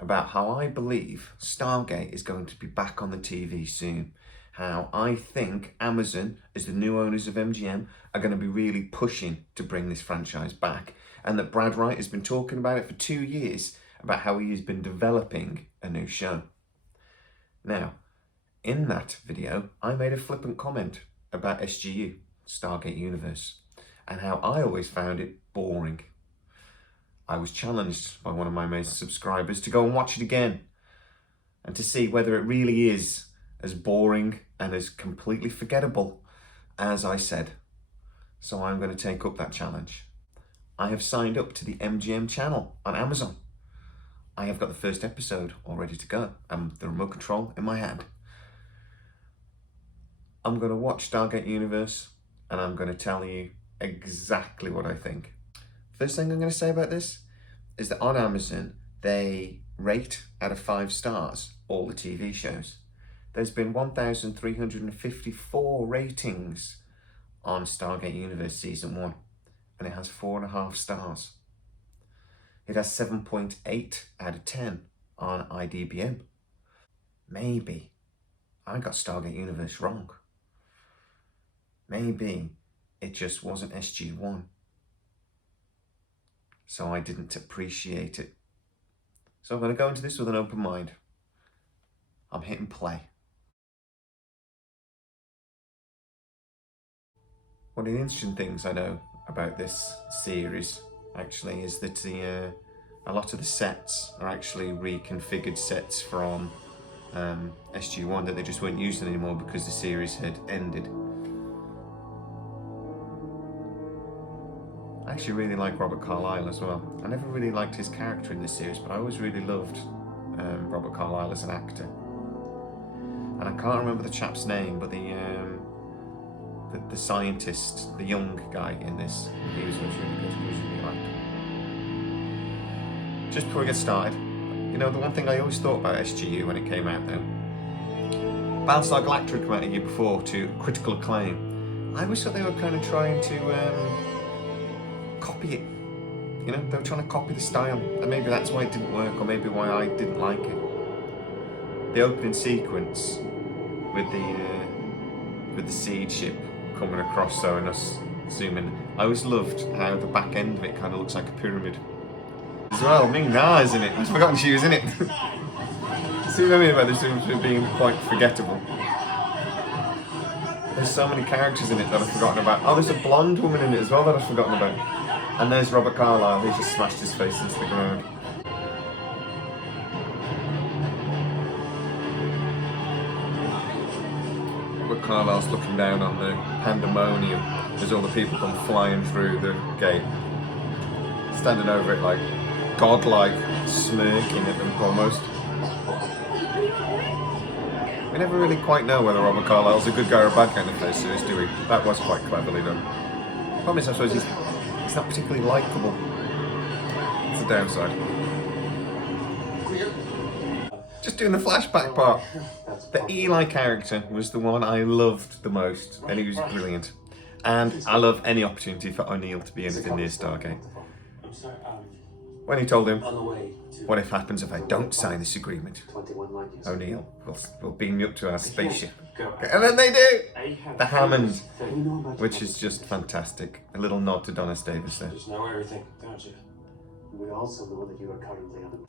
about how I believe Stargate is going to be back on the TV soon. How I think Amazon, as the new owners of MGM, are going to be really pushing to bring this franchise back. And that Brad Wright has been talking about it for 2 years, about how he has been developing a new show. Now, in that video, I made a flippant comment about SGU, Stargate Universe, and how I always found it boring. I was challenged by one of my main subscribers to go and watch it again and to see whether it really is as boring and as completely forgettable as I said. So I'm going to take up that challenge. I have signed up to the MGM channel on Amazon. I have got the first episode all ready to go and the remote control in my hand. I'm going to watch Stargate Universe and I'm going to tell you exactly what I think. First thing I'm going to say about this is that on Amazon, they rate out of 5 stars all the TV shows. There's been 1,354 ratings on Stargate Universe Season 1, and it has 4.5 stars. It has 7.8 out of 10 on IDBM. Maybe I got Stargate Universe wrong. Maybe it just wasn't SG1. So I didn't appreciate it. So I'm going to go into this with an open mind. I'm hitting play. One of the interesting things I know about this series actually is that a lot of the sets are actually reconfigured sets from SG1 that they just weren't using anymore because the series had ended. I actually really like Robert Carlyle as well. I never really liked his character in this series, but I always really loved Robert Carlyle as an actor. And I can't remember the chap's name, but the scientist, the young guy in this, he was really good. He was really liked. Just before we get started, you know, the one thing I always thought about SGU when it came out though, Battlestar Galactica came out a year before to critical acclaim. I always thought they were kind of trying to copy it. You know, they were trying to copy the style, and maybe that's why it didn't work, or maybe why I didn't like it. The opening sequence with the seed ship coming across, so and us zooming. I always loved how the back end of it kind of looks like a pyramid. As well, Ming Na is in it. I'd forgotten she was in it. See what I mean about this film being quite forgettable. There's so many characters in it that I've forgotten about. Oh, there's a blonde woman in it as well that I've forgotten about. And there's Robert Carlyle, who just smashed his face into the ground. Robert Carlyle's looking down on the pandemonium as all the people come flying through the gate. Standing over it like godlike, smirking at them almost. We never really quite know whether Robert Carlyle's a good guy or a bad guy in the first series, do we? That was quite cleverly done. The problem is, I suppose, he's not particularly likeable. It's the downside. Just doing the flashback part. The Eli character was the one I loved the most, and he was brilliant. And I love any opportunity for O'Neill to be anything near Stargate. When he told him, what if happens if I don't sign this agreement? O'Neill will beam you up to our spaceship. And then they do! The Hammond, which is just fantastic. A little nod to Donna Davis there. You know everything, don't you? We also know that you are currently on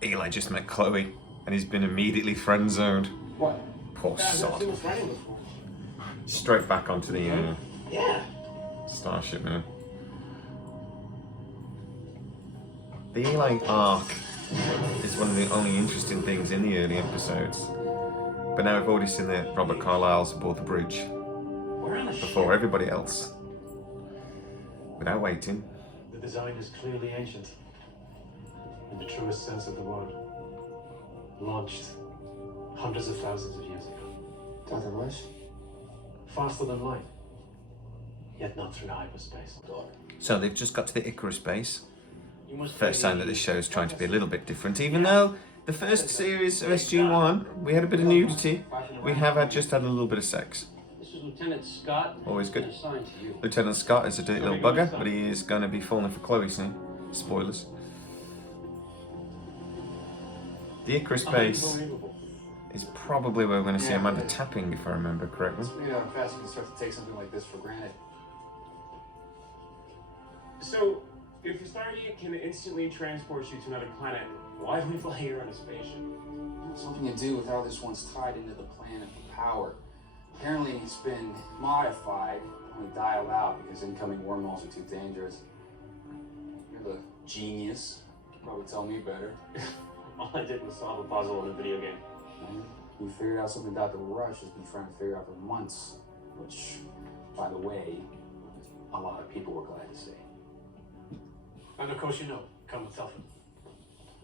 the... Eli just met Chloe, and he's been immediately friend-zoned. What? Poor sod. Straight back onto the starship now. The Eli arc is one of the only interesting things in the early episodes. But now we've already seen that Robert Carlyle's aboard the bridge before everybody else. Without waiting. The design is clearly ancient, in the truest sense of the word. Launched hundreds of thousands of years ago. Nothing less. Faster than light, yet not through hyperspace. So they've just got to the Icarus base. First sign that this show is trying to be a little bit different, even though the first series of SG1, we had a bit of nudity. We have just had a little bit of sex. This is Lieutenant Scott. Always good. Assigned to you. Lieutenant Scott is a dirty little bugger, but he is going to be falling for Chloe soon. Spoilers. The Icarus base Unbelievable. is probably where we're going to see Amanda tapping, if I remember correctly. It's weird how fast you can start to take something like this for granted. So, if Stargate can instantly transport you to another planet, why do we fly here on a spaceship? Something to do with how this one's tied into the planet for power. Apparently it's been modified, only dialed out because incoming wormholes are too dangerous. You're the genius. You probably tell me better. All I did was solve a puzzle in a video game. You figured out something Dr. Rush has been trying to figure out for months, which, by the way, a lot of people were glad to see. And of course you know, Colonel Telford.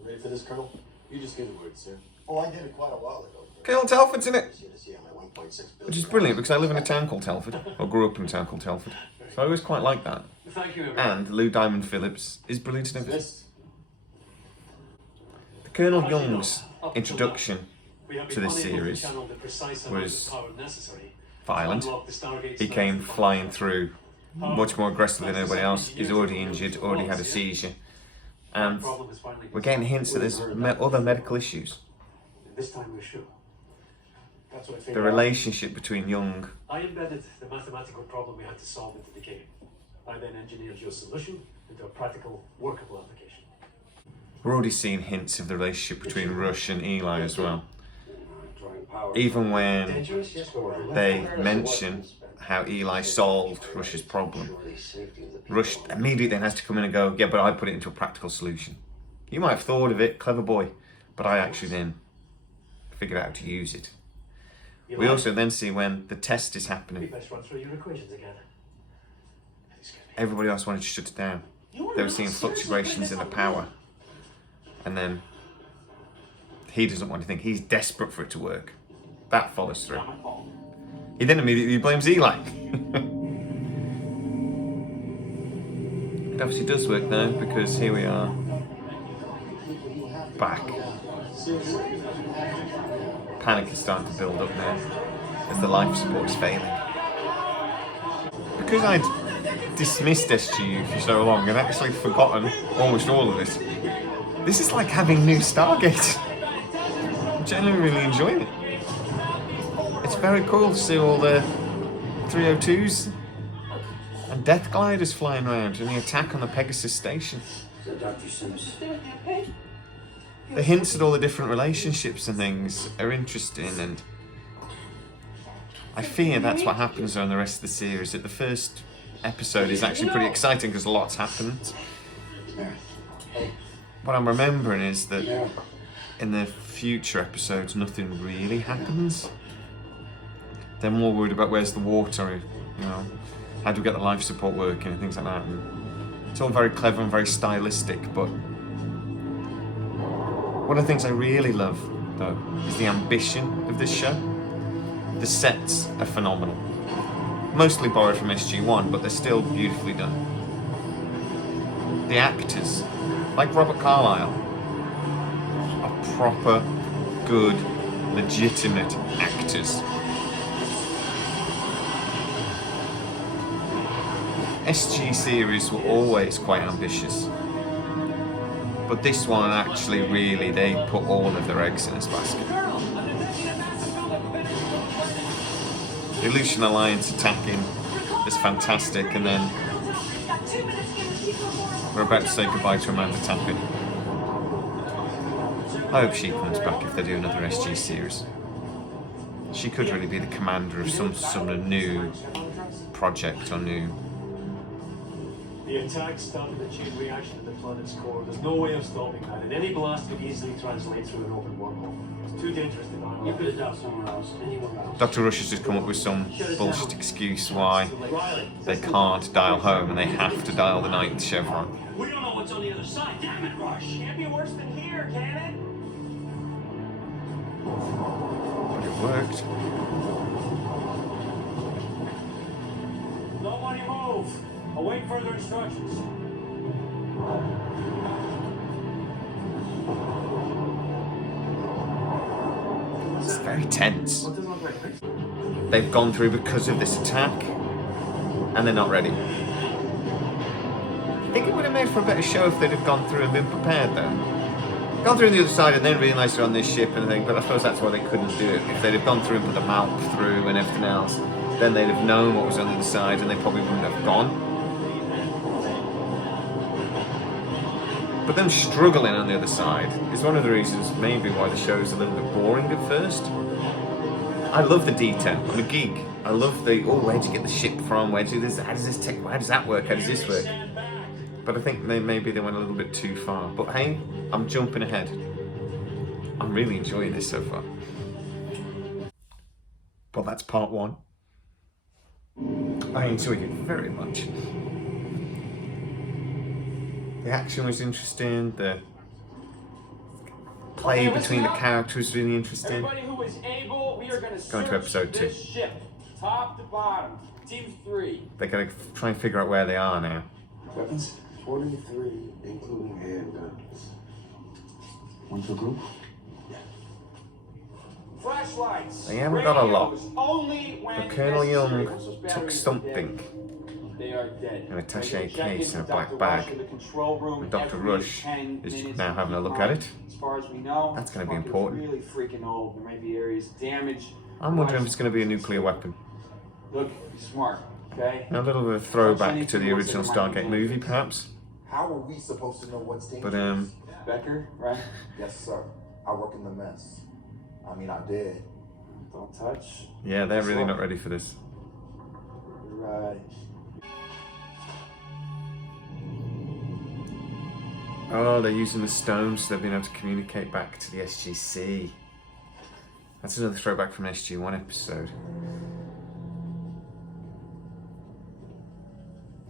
Ready for this, Colonel? You just give the word, sir. Oh, I did it quite a while ago. Colonel Telford's in it! Yeah, my 1.6 billion. Which is brilliant because I live in a town called Telford, or grew up in a town called Telford. So I always quite like that. Thank you, everyone. And Lou Diamond Phillips is brilliant in everything. This? Colonel Young's introduction to this series was was violent. He came flying through much more aggressive than anybody else. He's already injured, already had a seizure. And we're getting hints that there's other medical issues. This time we're sure. That's what I The figured out. relationship between Young, I embedded the mathematical problem we had to solve into the game. I then engineered your solution into a practical, workable application. we're already seeing hints of the relationship between Rush and Eli as well. Drawing power. Even when Dangerous, yes, but they mention how Eli solved Rush's problem, Rush immediately then has to come in and go, yeah, but I put it into a practical solution. You might have thought of it, clever boy, but I actually then figured out how to use it. We also then see when the test is We happening, best run through your equations again. everybody else wanted to shut it down. They were seeing fluctuations in the power. And then he doesn't want to think, he's desperate for it to work. That follows through. He then immediately blames Eli. It obviously does work now because here we are, back. Panic is starting to build up now as the life support is failing. Because I'd dismissed SGU for so long and actually forgotten almost all of it, this is like having new Stargate. I'm genuinely really enjoying it. It's very cool to see all the 302s and Death Gliders flying around and the attack on the Pegasus station. Dr. Sims. The hints at all the different relationships and things are interesting, and I fear that's what happens on the rest of the series. That the first episode is actually pretty exciting because lots happened. What I'm remembering is that in the future episodes nothing really happens. They're more worried about where's the water, you know, how do we get the life support working and things like that. And it's all very clever and very stylistic, but one of the things I really love, though, is the ambition of this show. The sets are phenomenal. Mostly borrowed from SG1, but they're still beautifully done. The actors, like Robert Carlyle, are proper, good, legitimate actors. SG series were always quite ambitious. But this one actually really, they put all of their eggs in this basket. The Aleutian Alliance attacking is fantastic, and then we're about to say goodbye to Amanda Tapping. I hope she comes back if they do another SG series. She could really be the commander of some sort of new project or new... The attack started a chain reaction at the planet's core. There's no way of stopping that, and any blast could easily translate through an open wormhole. It's too dangerous to dial. You could have dialed somewhere else, anywhere else. Dr. Rush has just come up with some bullshit excuse why they can't dial home and they have to dial the 9th chevron. We don't know what's on the other side. Damn it, Rush! Can't be worse than here, can it? But it worked. Nobody move. Await further instructions. It's very tense. They've gone through because of this attack, and they're not ready. I think it would have made for a better show if they'd have gone through and been prepared, though. gone through on the other side and then realised they're on this ship and everything, but I suppose that's why they couldn't do it. If they'd have gone through and put the map through and everything else, then they'd have known what was on the other side and they probably wouldn't have gone. But them struggling on the other side is one of the reasons maybe why the show's a little bit boring at first. I love the detail. I'm a geek. I love the, oh, where'd you get the ship from? Where'd you do this? How does this take? How does that work? How does this work? But I think maybe they went a little bit too far. But hey, I'm jumping ahead. I'm really enjoying this so far. Well, that's part one. I enjoyed it very much. The action was interesting. The play between the characters was really interesting. Everybody who is able, we are going to Going to episode 2. this ship, top to bottom. Team 3. They gotta try and figure out where they are now. Weapons? 43, including handguns. One per group? Flashlights. They haven't got a lot. radios, only when But Colonel necessary. Young Once those took batteries are something. dead, they are dead. An attaché They're gonna check case in in a with black Dr. bag. Rush in the control room And Dr. every Rush 10 is minutes now having a look behind. at it. As far as we know, That's gonna be fucking important. Really freaking old. There might be areas damaged. I'm wondering if it's going to be a nuclear weapon. Look, be smart, okay? A little bit of a throwback to the original Stargate movie, perhaps. How are we supposed to know what's dangerous? But Becker, right? Yes, sir. I work in the mess. I mean, I did. Don't touch. yeah, they're really not ready for this. You're right. Oh, they're using the stones, so they've been able to communicate back to the SGC. That's another throwback from an SG1 episode.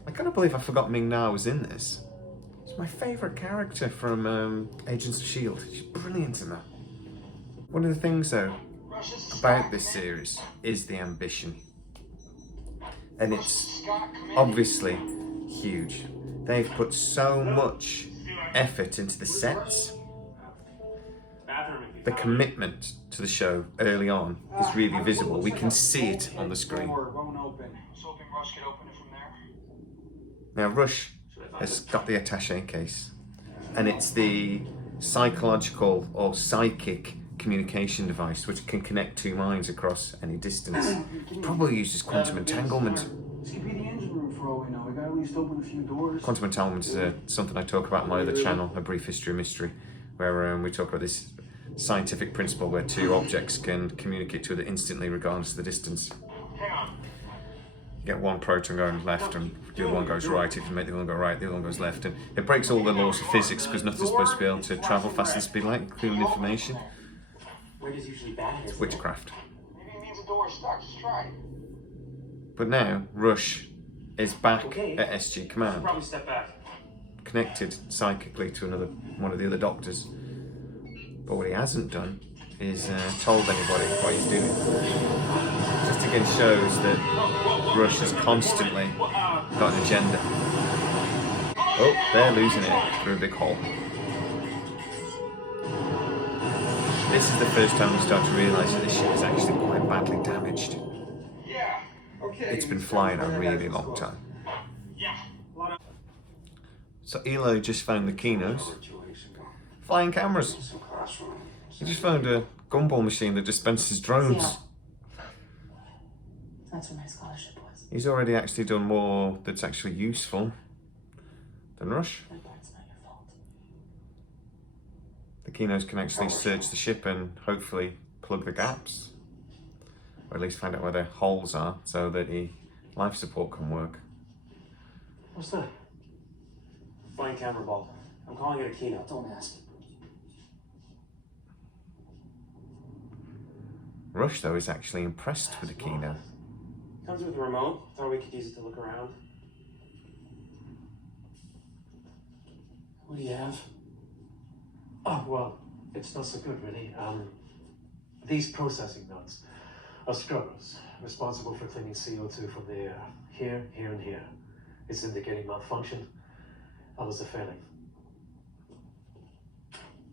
I can't believe I forgot Ming-Na was in this. She's my favourite character from Agents of S.H.I.E.L.D. She's brilliant in that. One of the things, though, about this series is the ambition. And it's obviously huge. They've put so much effort into the sets. The commitment to the show early on is really visible. We can see it on the screen. Won't open. Now Rush has got the attaché case, and it's the psychological or psychic communication device which can connect two minds across any distance. Probably uses quantum entanglement. This could be the engine room for all we know. We gotta at least open a few doors. Quantum entanglement is something I talk about on my other channel, A Brief History of Mystery, where we talk about this scientific principle where two objects can communicate to each other instantly regardless of the distance. You get one proton going left and the other one goes right. If you make the other one go right, the other one goes left. And it breaks all the laws of physics because nothing's supposed to be able to travel faster than speed light, including information. Where does usually bad It's witchcraft. Maybe it means the door is stuck. Just try it. But now, Rush is back Okay. at SG Command, Probably step back. connected psychically to one of the other doctors. But what he hasn't done is told anybody what he's doing. Just again shows that Rush has constantly got an agenda. Oh, they're losing it through a big hole. This is the first time we start to realise that this ship is actually quite badly damaged. Yeah. Okay. It's been flying a really long time. So Elo just found the Kinos. Flying cameras. He just found a gumball machine that dispenses drones. Yeah. That's where my scholarship was. He's already actually done more that's actually useful than Rush. That part's not your fault. The Kinos can actually search the ship and hopefully plug the gaps. Or at least find out where the holes are so that the life support can work. What's that? Flying camera ball. I'm calling it a keynote. Don't ask. Rush, though, is actually impressed with the Kino. Comes with a remote. Thought we could use it to look around. What do you have? Oh, well, it's not so good, really. These processing nodes are scrubbers, responsible for cleaning CO2 from the air. Here, here, and here. It's indicating malfunction. Others are failing.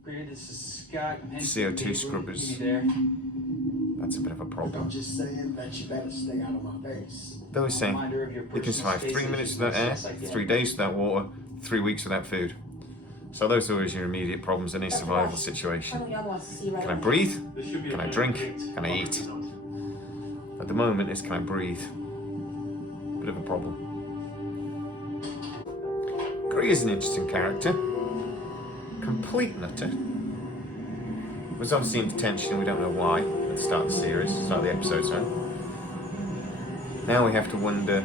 This is Scott. CO2 scrubbers. That's a bit of a problem. I'm just saying that you better stay out of my face. Though he's saying you can survive 3 minutes without air, 3 days without water, 3 weeks without food. So those are always your immediate problems in a survival situation. Colonel Young wants to see you right Can I away. breathe? There should be a Can I plan drink? complete. Can I eat? At the moment, it's can I breathe? Bit of a problem. Gree is an interesting character. Complete nutter. Was obviously in detention, we don't know why, at the start of the series, start of the episode, sorry. Now we have to wonder,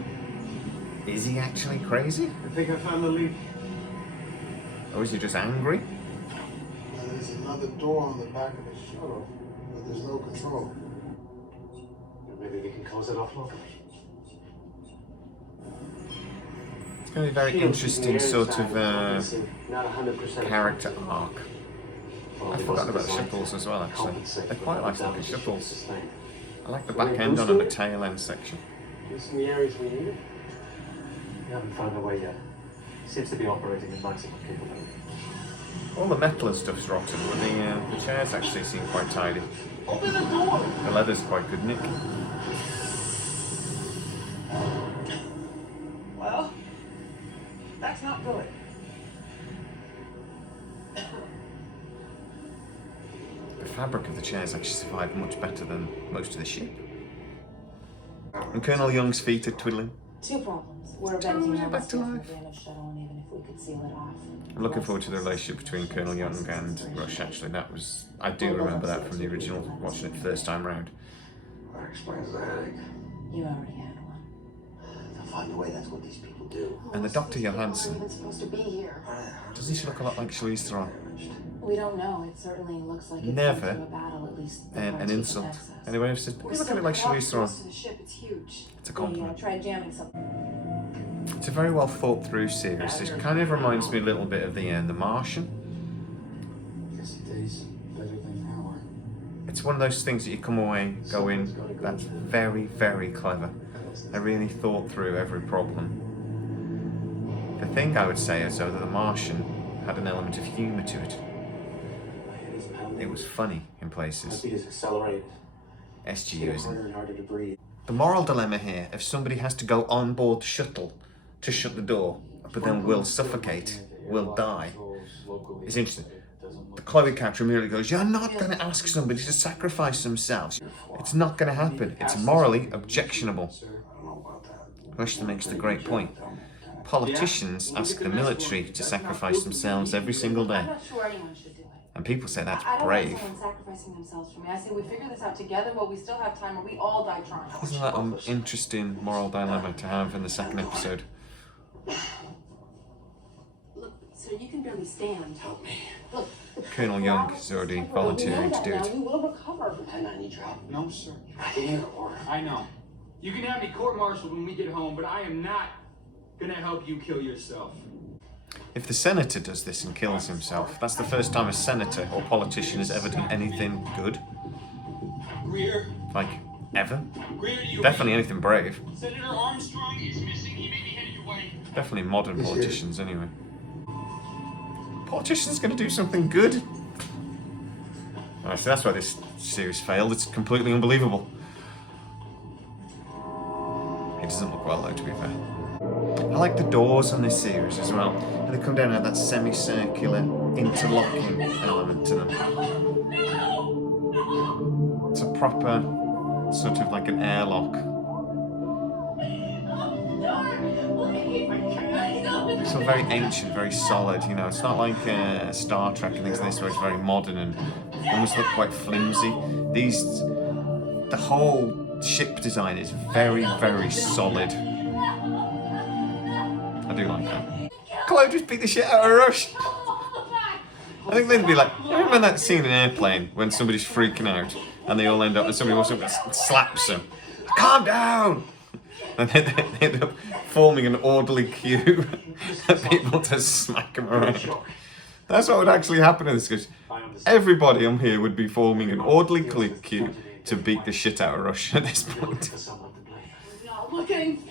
is he actually crazy? I think I found the leak. Or is he just angry? Now, there's another door on the back of the shuttle, but there's no control. Maybe we can close it off locally. It's going to be a very interesting sort of Not 100% character arc. I forgot about the shuttles as well, actually. They're quite nice looking shuttles. I like the back end on and the tail end section. Just in the areas we need it. We haven't found a way yet. Seems to be operating at maximum capability. All the metal and stuff's rotten, but the chairs actually seem quite tidy. Open the door! The leather's quite good, Nick. Well, that's not good. The fabric of the chairs actually survived much better than most of the ship. And Colonel Young's feet are twiddling. Two problems. We're Tell venting me all back this to stuff from life. the damaged shuttle, and even if we could seal it off. I'm looking forward to the relationship between Colonel Young and Rush, actually. I do remember that from the original, watching it first time round. That explains the headache. You already had one. They'll find a way, that's what these people do. And the Dr. We're Johansson, even supposed to be here. doesn't she look a lot like Charlize Theron? We don't know. It certainly looks like it's Never into a battle, at least the an parts we can insult. access. Anybody ever said, you look a bit like Charlize Theron? To the ship, it's huge. It's a compliment. Try jamming something. It's a very well thought through series. It kind of reminds me a little bit of the Martian. Guess it tastes better than our. It's one of those things that you come away going, that's very, very clever. I really thought through every problem. The thing I would say is though that the Martian had an element of humour to it. It was funny in places. Heartbeat is accelerated. SGU isn't. Harder and harder to breathe. The moral dilemma here, if somebody has to go on board the shuttle to shut the door, but then will suffocate, will die, is interesting. The Chloe character immediately goes, you're not going to ask somebody to sacrifice themselves. It's not going to happen. It's morally objectionable. Rushton makes the great point. Politicians ask the military to sacrifice themselves every single day. I'm not sure anyone should do it. And people say that's I don't brave. want someone sacrificing themselves for me. I say we figure this out together while we still have time, or we all die trying. Isn't that an interesting moral dilemma to have in the second episode? Look, sir, you can barely stand. Help me. Look, Colonel Young is already volunteering to do it. You will recover. Pretend I need your help. No, sir. Or I know. You can have me court-martialed when we get home, but I am not gonna help you kill yourself. If the senator does this and kills himself, that's the first time a senator or politician has ever done anything good. Greer, Like, ever. Greer, do you Definitely anything brave. Senator Armstrong is missing. He may be headed your way. Definitely modern politicians, anyway. Politicians going to do something good? Alright, so that's why this series failed. It's completely unbelievable. It doesn't look well, though, to be fair. I like the doors on this series as well. And they come down and have that semicircular interlocking element to them. It's a proper sort of like an airlock. It's all very ancient, very solid, you know. It's not like Star Trek and things like this where it's very modern and almost look quite flimsy. The whole ship design is very, very solid. I do like that. Chloe just beat the shit out of Rush. I think they'd be like, you remember that scene in Airplane when somebody's freaking out and they all end up and somebody walks up and slaps them? Calm down! And then they end up forming an orderly queue of people to smack them around. That's what would actually happen in this case. Everybody on here would be forming an orderly queue to beat the shit out of Rush at this point. Not looking.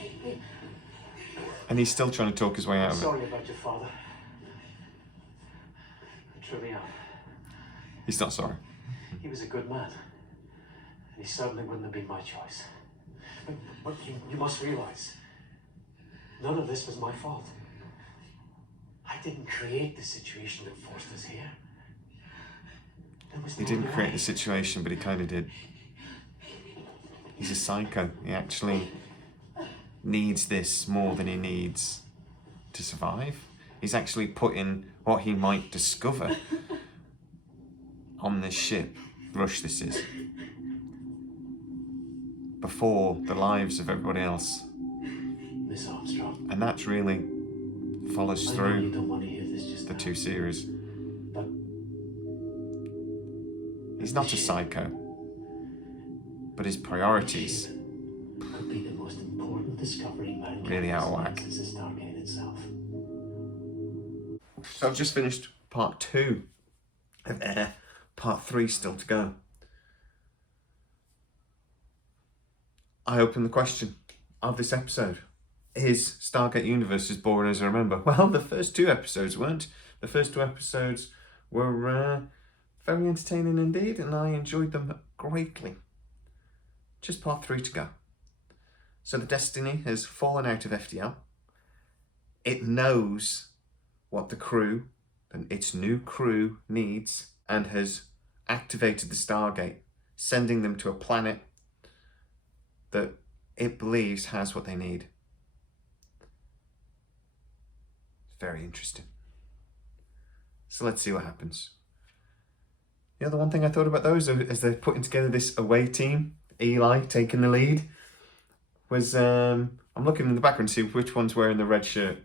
And he's still trying to talk his way out of it. Sorry about your father. I truly am. He's not sorry. He was a good man. And he certainly wouldn't have been my choice. But you must realize, none of this was my fault. I didn't create the situation that forced us here. He didn't create the situation, but he kind of did. He's a psycho. He actually needs this more than he needs to survive. He's actually putting what he might discover on this ship, Rush this is, before the lives of everybody else. Miss Armstrong. And that really follows I know through you don't want to hear this just the now, two series. but He's not a psycho, but his priorities could be the most important discovery mankind really out of has whack. made since the Stargate itself. So I've just finished part 2 of Air, part 3 still to go. I open the question of this episode. Is Stargate Universe as boring as I remember? Well, the first 2 episodes weren't. The first 2 episodes were very entertaining indeed, and I enjoyed them greatly. Just part 3 to go. So the Destiny has fallen out of FDL. It knows what the crew and its new crew needs and has activated the Stargate, sending them to a planet that it believes has what they need. It's very interesting. So let's see what happens. The other one thing I thought about those as they're putting together this away team, Eli taking the lead, was I'm looking in the background to see which one's wearing the red shirt.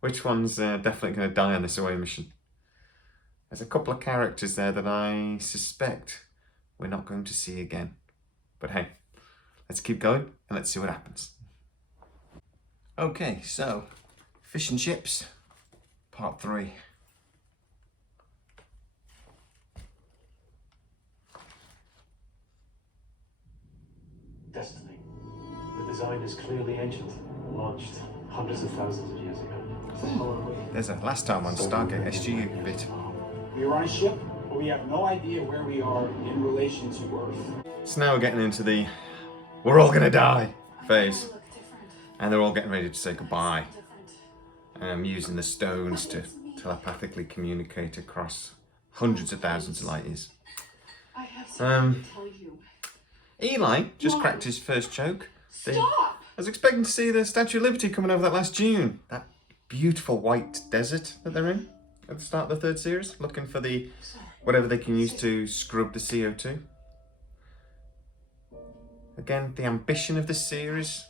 Which one's definitely going to die on this away mission. There's a couple of characters there that I suspect we're not going to see again. But hey, let's keep going and let's see what happens. Okay, so Fish and Chips, part 3. Destiny. The design is clearly ancient, launched hundreds of thousands of years ago. There's a last time on Stargate SGU bit. We are on a ship, but we have no idea where we are in relation to Earth. So now we're getting into the we're all gonna die phase. And they're all getting ready to say goodbye. And I'm using the stones to telepathically communicate across hundreds of thousands of light years. I have something to tell you. Eli just cracked his first joke. Stop! I was expecting to see the Statue of Liberty coming over that last June. That beautiful white desert that they're in at the start of the 3rd series, looking for the whatever they can use to scrub the CO2. Again, the ambition of this series,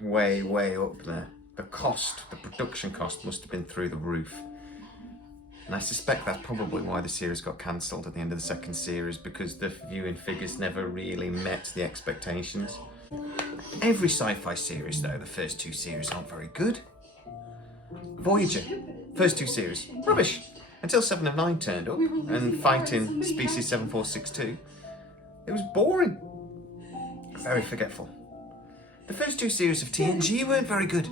way, way up there. The cost, the production cost must have been through the roof. And I suspect that's probably why the series got cancelled at the end of the 2nd series, because the viewing figures never really met the expectations. Every sci-fi series though, the first 2 series aren't very good. Voyager, first 2 series, rubbish. Until 7 of 9 turned up and fighting Species 7462. It was boring. Very forgetful. The first 2 series of TNG weren't very good.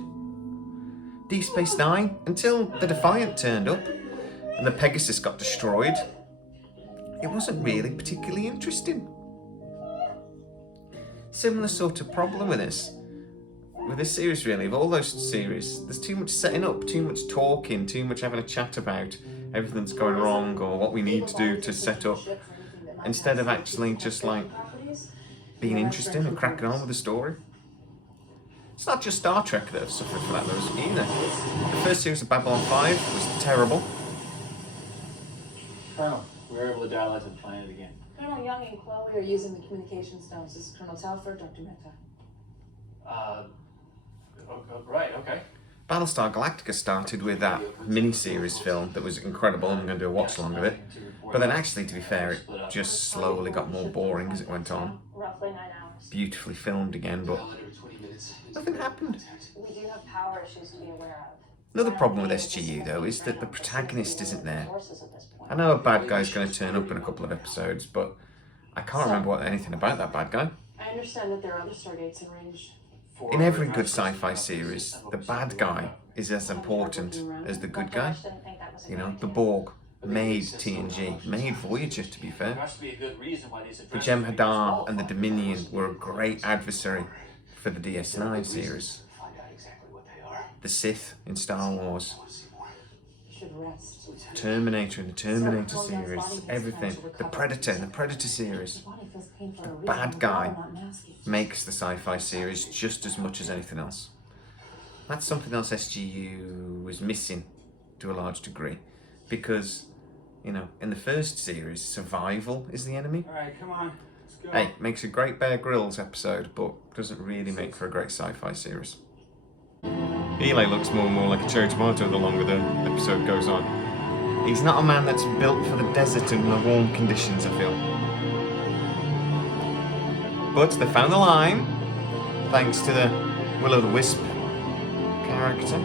Deep Space Nine, until the Defiant turned up and the Pegasus got destroyed, it wasn't really particularly interesting. Similar sort of problem with this series really, of all those series, there's too much setting up, too much talking, too much having a chat about everything that's going wrong or what we need to do to set up, instead of actually just like being interesting and cracking on with the story. It's not just Star Trek that have suffered for that though, either. The first series of Babylon 5 was terrible. Colonel, we were able to dial out to the planet again. Colonel Young and Chloe are using the communication stones. This is Colonel Telford, Dr. Mehta. Right, okay. Battlestar Galactica started with that mini-series film that was incredible, and I'm going to do a watch-along of it. But then actually, to be fair, it just slowly got more boring as it went on. Roughly 9 hours. Beautifully filmed again, but nothing happened. We do have power issues to be aware of. Another problem with SGU, though, is that the protagonist isn't there. I know a bad guy's going to turn up in a couple of episodes, but I can't remember anything about that bad guy. I understand that there are other Stargates in range. In every good sci-fi series, the bad guy is as important as the good guy. You know, the Borg made TNG, made Voyager, to be fair. The Jem'Hadar and the Dominion were a great adversary for the DS9 series. the Sith in Star Wars, You should rest. Terminator in the Terminator series, everything. The Predator in the Predator series. The bad guy makes the sci-fi series just as much as anything else. That's something else SGU was missing to a large degree, because, you know, in the first series, survival is the enemy. Alright, come on. Let's go. Hey, makes a great Bear Grylls episode, but doesn't really make for a great sci-fi series. Eli looks more and more like a cherry tomato the longer the episode goes on. He's not a man that's built for the desert and the warm conditions, I feel. But they found the lime, thanks to the Will-o'-the-Wisp character.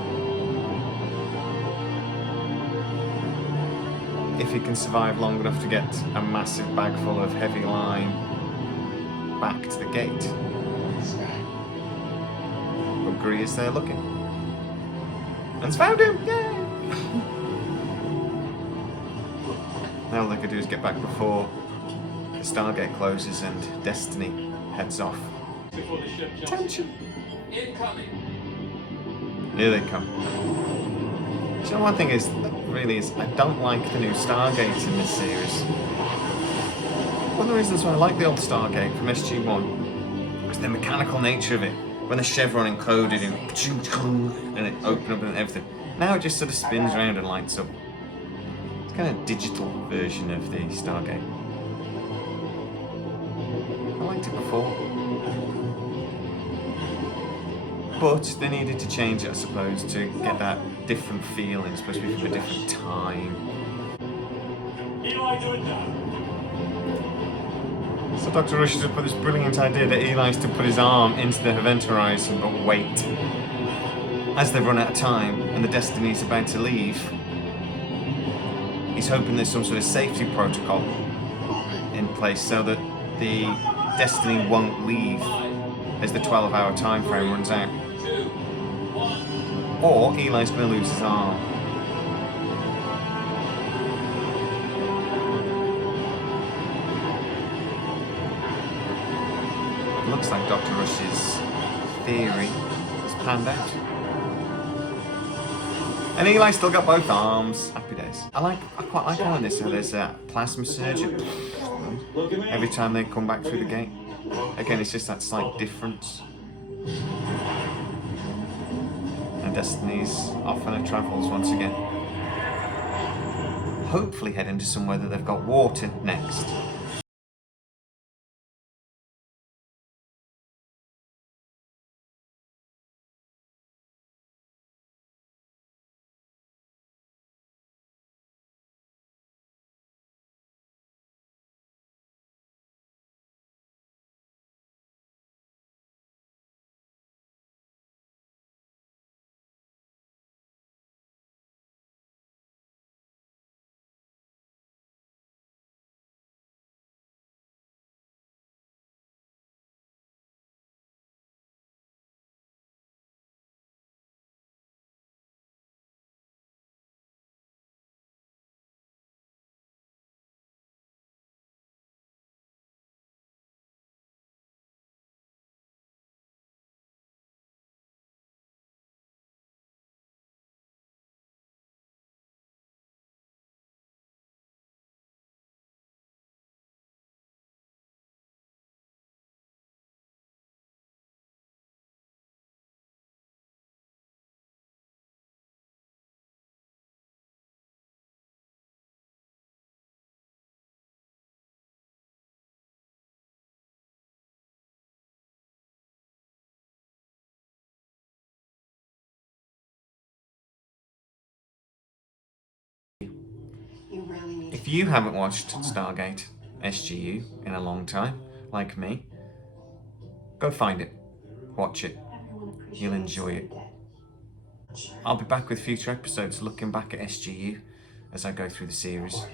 If he can survive long enough to get a massive bag full of heavy lime back to the gate. But Gree is there looking. And it's found him! Yay! Now all they can do is get back before the Stargate closes and Destiny heads off. Tension! Incoming. Here they come. So one thing is, really, is I don't like the new Stargate in this series. One of the reasons why I like the old Stargate from SG1 was the mechanical nature of it. When the chevron encoded and it opened up and everything. Now it just sort of spins around and lights up. It's kind of a digital version of the Stargate. I liked it before. But they needed to change it, I suppose, to get that different feel. It's supposed to be from a different time. Eli, do it now. So Dr. Rush has put this brilliant idea that Eli's to put his arm into the event horizon but wait. As they've run out of time and the Destiny's about to leave, he's hoping there's some sort of safety protocol in place so that the Destiny won't leave as the 12-hour time frame runs out. Or Eli's going to lose his arm. It looks like Dr. Rush's theory is planned out. And Eli's still got both arms. Happy days. I quite like how in this, so there's a plasma surge every time they come back through the gate. Again, it's just that slight difference. And Destiny's off on her travels once again. Hopefully heading to somewhere that they've got water next. If you haven't watched Stargate SGU in a long time, like me, go find it, watch it, you'll enjoy it. I'll be back with future episodes looking back at SGU as I go through the series.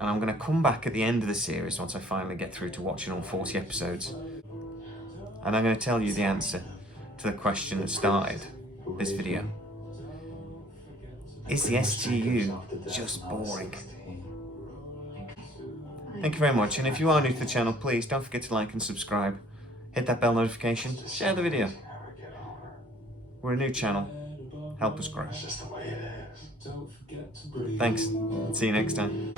And I'm going to come back at the end of the series once I finally get through to watching all 40 episodes. And I'm going to tell you the answer to the question that started this video. Is the SGU just boring? Thank you very much, and if you are new to the channel, please don't forget to like and subscribe. Hit that bell notification, share the video. We're a new channel. Help us grow. That's just the way it is. Thanks. See you next time.